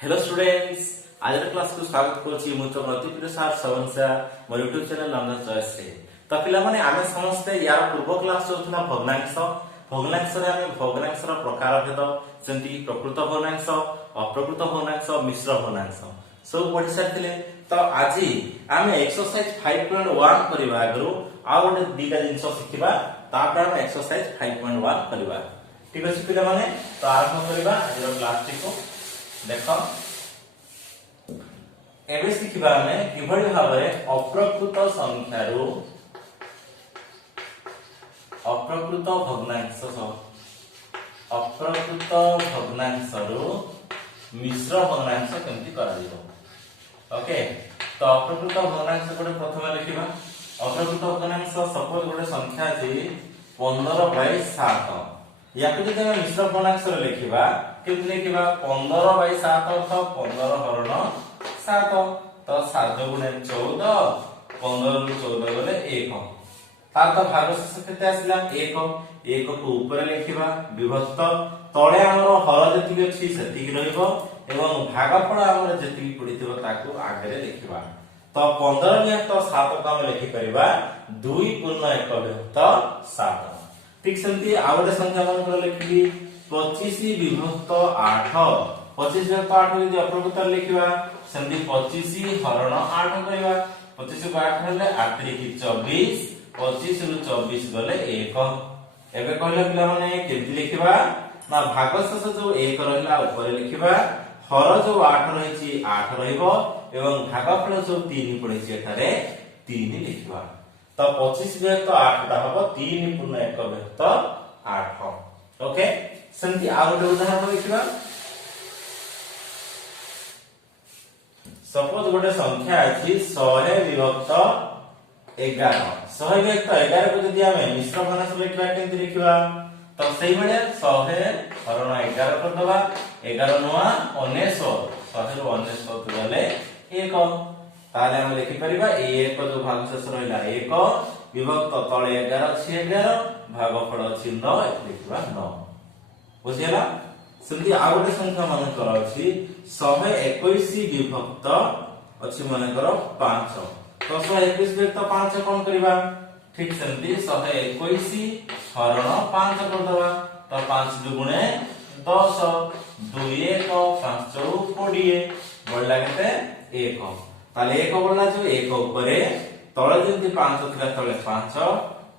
Hello students, आज class को स्वागत करछि मु तो अति प्रिय सर सवंसा मोर YouTube चैनल नाम चॉइस है। तो पिला माने आमे समस्त यार पूर्व क्लास जोथना भग्नांश रे आमे भग्नांश रो प्रकार भेद सेंति प्रकृत भग्नांश अप्रकृत भग्नांश मिश्र भग्नांश सब पढि सारथिले। तो आज आमे एक्सरसाइज 5.1 करबा आगरो आ गोटे दीटा जिंस सिखिबा तापर आमे एक्सरसाइज 5.1 करबा। ठीक अछि पिला माने, तो आरंभ करबा आज रो क्लास को। देखो एबे सिखिबा में किभଳି भाबरे अप्रकृत संख्यारो अप्रकृत भग्नांशरो मिश्र भग्नांश केमति कराजिवो। ओके, तो अप्रकृत भग्नांश गोटे प्रथम लिखिबा। अप्रकृत भग्नांश सपोज गोटे संख्या अछि 15/7। याकु जदि हम मिश्र भग्नांश रे लिखिबा केमति लिखिबा 15/7 तो 15 हरण 7 तो 7 गुणे 14 15 रु 14 गले 1 तार तो भागशेष केते आसिला 1 को ऊपर लिखिबा विभक्त तळे हमरो हर जति अछि सेति रहइबो एवं भागफल हमर जति पडिथिबो ताकू आगे लिखिबा। तो 15 विभक्त 7 को हम लिखि परिबा 2 पूर्ण 1 विभक्त 7। ठीक सेंती आ गोटे संख्या मन कर लिखबी 25 विभक्त 8। 25 विभक्त 8 यदि अप्रकृत लिखिबा सेंती 25 हरण 8 करबा। 25 को 8 हले 8 3 24 25 रु 24 गले 1। एबे कहले पिला माने केमति लिखिबा ना भागशेष जो 1 रहला ऊपर लिखिबा हर जो 8 रहिछि 8 रहइबो एवं भागफल जो 3 पडिछि एठारे 3 लिखिबा। तो 25 विभक्त 8 टा हबो 3 पूर्ण 1 विभक्त 8। ओके, सेंती आ गोटे उदाहरण लिखिबा। सपोज गोटे संख्या अछि 100 विभक्त 11। 100 विभक्त 11 को जदि हमें मिश्र भग्नांश लिखिबा केमति लिखिबा तो सेही बेले 100 हरण 11 कर दबा 11 9 19 100 रु 19 गले 1। ताले हम लिखि परिबा एक जो भागशेष रहला 1 विभक्त तळे 11 अछि 11 भागफल अछि 9 लिखिबा 9। बुझियला। सेंती आ गोटे संख्या मन कर अछि 121 विभक्त अछि मन कर 5। तो 121 विभक्त 5 कोन करबा। ठीक सेंती 121 हरण 5 कर दबा तो 5 दुगुणे 10 2 1 5 4 20 बडला केते 1। ताले 1 बोलला जो 1 ऊपर तळे जेंति 5 थिला तळे 5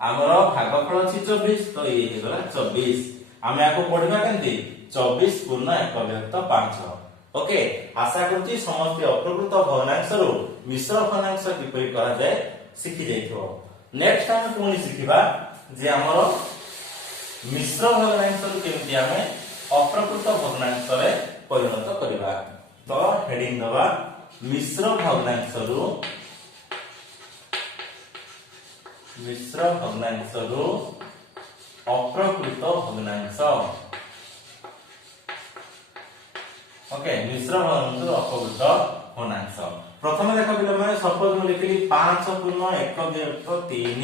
हमर भागफल अछि 24 तो ए हेगला 24। हम याको पढिबा केंति 24 पूर्ण 1 विभक्त 5। ओके, आशा करछि समस्त अप्रकृत भग्नांश रो मिश्र भग्नांश किपरि करा जाय सिखि जाइथो। नेक्स्ट टाइम कोनी सिखिबा जे हमर मिश्र भग्नांश रो केंति हमें अप्रकृत भग्नांश रे परिणत करिबा। तो हेडिंग दबा मिश्र भग्नांश रो अप्रकृत भग्नांश। ओके, मिश्र भग्नांश रो अप्रकृत भग्नांश। प्रथम देखो बिले माने सपोज म लिखली 5 पूर्ण 1 विभक्त 3।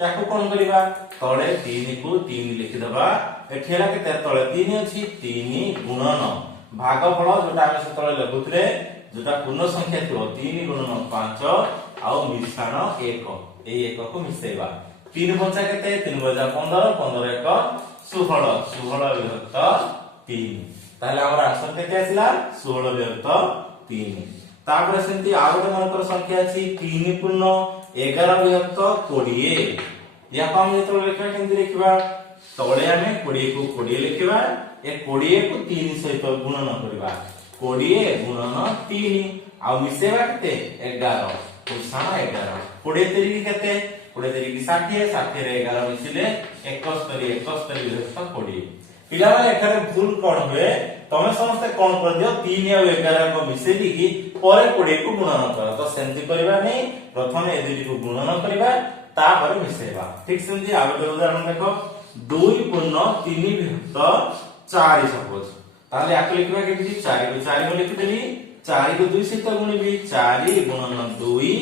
याको कोन करिबा तळे 3 को 3 लिखि दबा। एठेला केते तळे 3 अछि 3 गुणन भागफल जोटा हम से तळे लगुतले जोटा पूर्ण संख्या थियो 3 गुणन 5 आ मिश्रण 1 ए 1 को मिसेबा। 3 बचा केते 3 बजा 15 15 1 16 16 विभक्त 3। ताले हमर आंसर केते आसिला 16 विभक्त 3। तापर सेंती आ गोटे मनकर संख्या अछि 3 पूर्ण 11 विभक्त 20। या हम जेतो लिखबा केंति लिखबा तळे हमें 20 को 20 लिखबा ए 20 को 3 सहित गुणन करबा 20 गुणन 3 आ मिसेबा केते 11 मिश्रण 11 20 3 केते 20 3 60 60 रे 11 मिसिले 71 71 विभक्त 20। पिला माने एखारे भूल कोन होए तमे समस्त कोन कर दियो 3 आ 11 को मिसे दिकी परे 20 को गुणन कर। तो सेंति करबा नै प्रथम ए दुटी को गुणन करबा तापर मिसेबा। ठीक सेंति आ गोटे उदाहरण देखो 2 पूर्ण 3 विभक्त 4 सपोज। ताले आके लिखबा केति 4 को 4 को लिखि देली 4 को 2 सहित गुणिबी 4 गुणन 2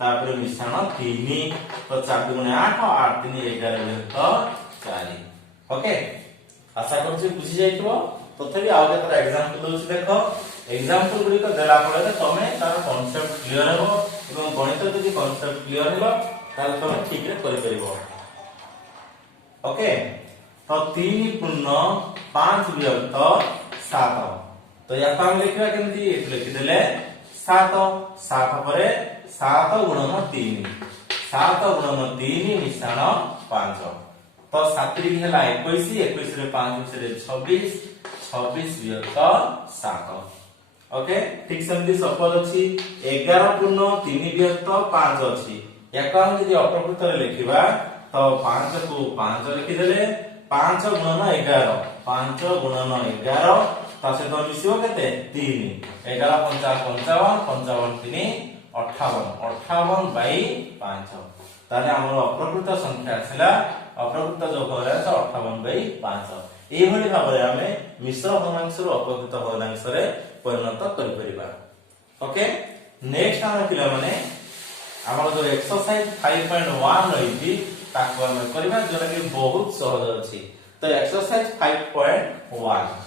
तापर मिश्रण 3 तो 4 गुणे 8 8 3 11 विभक्त 4। ओके, आशा करछि बुझि जाइतो। तथापि आउ केतरा एग्जांपल दोछि देखो एग्जांपल गुडी को देला पळे तमे तार कांसेप्ट क्लियर हो एवं गणित जदि कांसेप्ट क्लियर हो ताले तमे ठीक रे करि परिबो ओके तो 3 पूर्ण 5 विभक्त 7 तो या हम लिखिबा केमती लिखि देले 7 7 परे 7 गुणन 3 7 गुणन 3 मिश्रण 5 तो 7 री हैला 21 21 रे 5 रे 26 26 विभक्त 7 ओके ठीक सेमती सपोज अछि 11 पूर्ण 3 विभक्त 5 अछि याको हम यदि अप्रकृत रे लिखिबा तो 5 को 5 लिखि देले 5 गुणन 11 5 गुणन 11 ता से तो मिसियो केते 3 11 5 55 55 3 58 58 बाई 5 ताने हमर अप्रकृत संख्या आछला अप्रकृत जो होरा 58 बाई 5 एई भली भाबरे हमें मिश्र भग्नांश रो अप्रकृत भग्नांश रे परिणत करि परिबा ओके नेक्स्ट हम पिला माने हमर जो एक्सरसाइज 5.1 रहिति ताको हम करबा जोरा कि बहुत सहज अछि तो एक्सरसाइज 5.1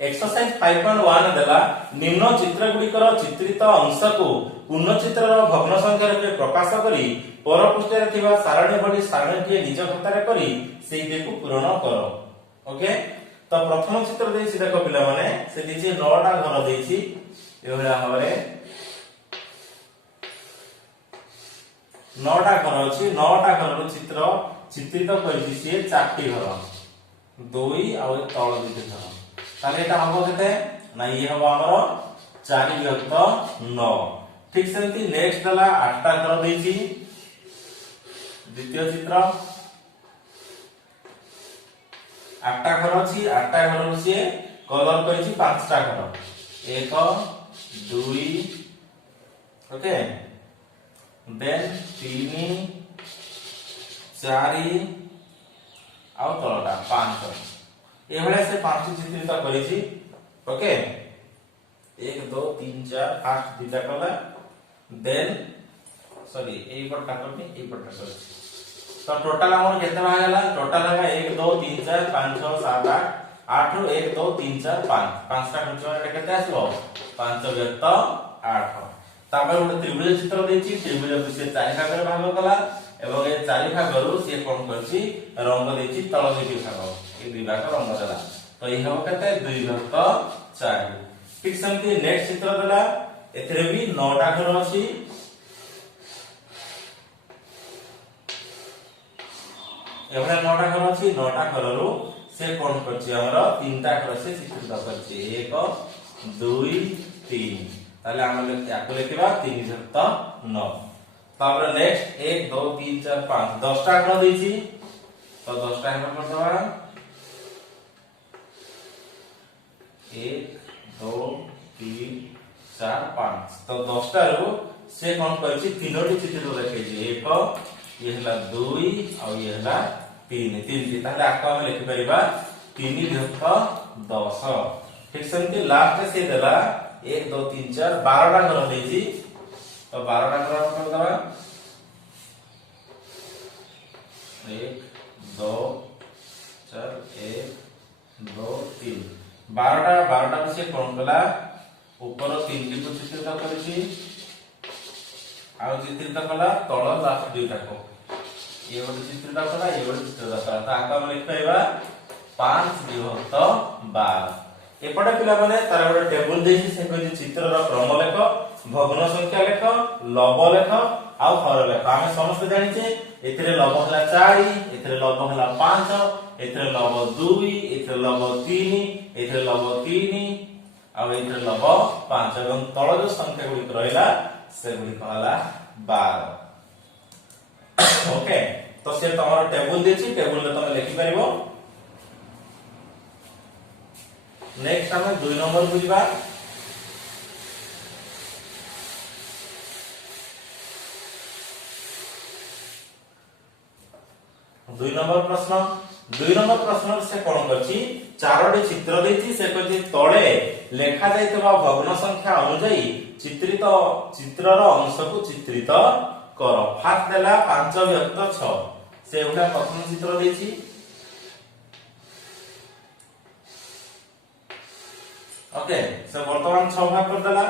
एक्सरसाइज 5.1 देला निम्न चित्र गुडिकर चित्रित अंश को पूर्ण चित्रर भग्न संख्या रे प्रकाश करी पर पृष्ठ रे थिबा सारणी बडी सारणी निज खातारे करी सेही देखु पूर्ण करो ओके तो प्रथम चित्र देछि देखो पिला माने से दिछि 9टा घर देछि एवला हमरे 9टा घर अछि 9टा घर रो चित्र चित्रित करिछि से 4टी घर 2 आ तळ दिति घर ताले एटा हमो केते ना ये हबो हमरो 4 विभक्त 9 ठीक सेंती नेक्स्ट दला 8टा घर देछि द्वितीय चित्र 8टा घर अछि 8टा घर से कलर करिछि 5टा घर 1 2 ओके देन 3 4 आ तळटा 5 ए भले से 5 चित्रित करिछि ओके 1 2 3 4 8 दिटा कला देन सॉरी ए पर काटोनी ए पर काटो तो टोटल हमर केते भागला टोटल है 1 2 3 4 5 6 7 8 8 1 2 3 4 5 5टा खर्च एटा केते आसलो 5 व्यक्त 8 तापर ଗୋଟେ ତ୍ରିଭୁଜ ଚିତ୍ର ଦେଇଛି ତ୍ରିଭୁଜକୁ ସେ ଚାରି ଭାଗରେ ଭାଗ କଲା ଏବଂ ଏ ଚାରି ଭାଗରୁ ସେ କୋଣ କରିଛି ରଙ୍ଗ ଦେଇଛି ତଳ ଦୁଇ ଭାଗ ଏ ଦୁଇ ଭାଗ ରଙ୍ଗ ଦେଲା ତ ଏହି ହେବ କେତେ 2 ଭାଗ 4 ଠିକ ସେମିତି ନେକ୍ସଟ ଚିତ୍ର ଦେଲା ଏଥିରେ ବି 9ଟା ଘର ଅଛି एवढा 9टा घर अछि 9टा घररो से कोन करछि हमर 3टा घर से चित्रित करछि 1 2 3 ताले हम याको लेखिबा 3 विभक्त 9 तापर नेक्स्ट 1 2 3 4 5 10टा घर देछि तो 10टा घर कर दवा 1 2 3 4 5 तो 10टा रो से कोन करछि तीनोटी चित्रित देखै 1 ये हला 2 और ये हला 3 3 ताले आका हम लिखि परिबा 3 विभक्त 10 ठीक सेमती लास्ट से देला 1 2 3 4 12टा घर देछि तो 12टा घर कर दवा 1 2 4 1 2 3 12टा से कोन कला ऊपर 3 टी को चित्रित करछि आ चित्रित कला तळ लास्ट दुईटा को ये ଗୋଟେ ଚିତ୍ରଟା କଲା ये ଗୋଟେ ଚିତ୍ରଟା କଲା ତ ଆକା ଆମେ ଲେଖାଇବା 5 ବିଭକ୍ତ 12 ଏପଟେ ପିଲା ମାନେ ତାର ଗୋଟେ ଟେବୁଲ ଦେଇଛି ସେ କହିଛି ଚିତ୍ରର କ୍ରମ ଲେଖ ଭଗ୍ନ ସଂଖ୍ୟା ଲେଖ ଲବ ଲେଖ ଆଉ ହର ଲେଖ ଆମେ ସମସ୍ତେ ଜାଣିଛେ ଏଥିରେ ଲବ ହେଲା 4 ଏଥିରେ ଲବ ହେଲା 5 ଏଥିରେ ଲବ 2 ଏଥିରେ ଲବ 3 ଏଥିରେ ଲବ 3 ଆଉ ଏଥିରେ ଲବ 5 ଏବଂ ତଳ ଯୋଉ ସଂଖ୍ୟା ଗୁଡିକ ରହିଲା ସେଗୁଡିକ ହେଲା 12 ओके तो से तमरो टेबल देछि टेबल रे तमे लिखि परिबो नेक्स्ट हम 2 नंबर बुझिबा 2 नंबर प्रश्न से कोन करछि चारोटी चित्र देछि से कहछि तळे लेखा जायतबा भग्न संख्या अनुसार चित्रित चित्रर अंश को चित्रित करो फास्ट देला 5 विभक्त 6 से उठा प्रथम चित्र देछि ओके से वर्तमान 6 भाग कर देला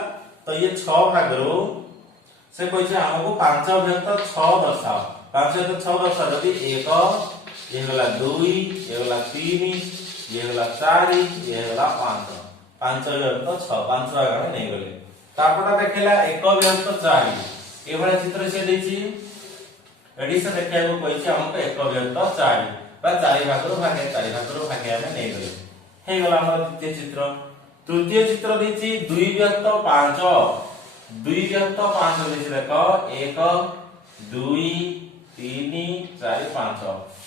तो ये 6 भाग रो से कहै छै हमको 5 अव्यक्त 6 दर्शाओ 5 अव्यक्त 6 दर्शाओ जदि 1 ये होला 2 ये होला 3 ये होला 4 ये होला 5 5 अव्यक्त 6 5 भाग में नहीं गले तापटा देखला 1 अव्यक्त 4 ए बडा चित्र से देछि एडी से देखा को कहै छै हमको 1 अव्यक्त 4 बा 4 भाग रो भागे हमें नहीं गले हे गला हमर द्वितीय चित्र तृतीय चित्र देछि 2 व्यक्त 5 2 व्यक्त 5 देछि देखो 1 2 3 4 5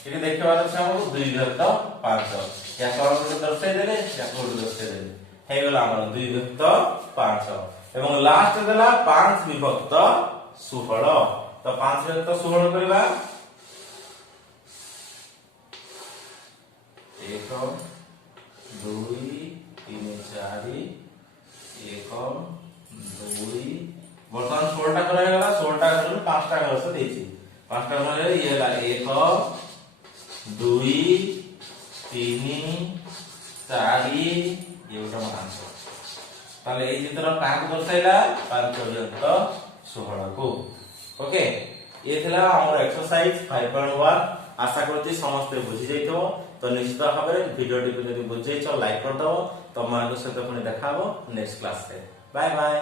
एटी देखबार अछि हमको 2 व्यक्त 5 या कोन दर्शाइ देले या कोन दर्शाइ देले हे गला हमर 2 व्यक्त 5 एवं लास्ट देला 5 विभक्त 16 तो 5 विभक्त 16 करबा 1 2 3 4 1 2 वर्तमान 16 टा कराय गला 16 टा करू 5 टा घर से देछि 5 टा माने ये ला 1 2 3 4 ये उठा मान ताले ए चित्र काक दर्शाइला 5 अव्यक्त 16 को ओके ये थिला हमर एक्सरसाइज 5.1 आशा करछि समस्त बुझि जाइतो तो निश्चित भाव में वीडियो टी को यदि बुझे लाइक कर दो तो मान सहित पुणी देखाबो नेक्स्ट क्लास रे बाय बाय।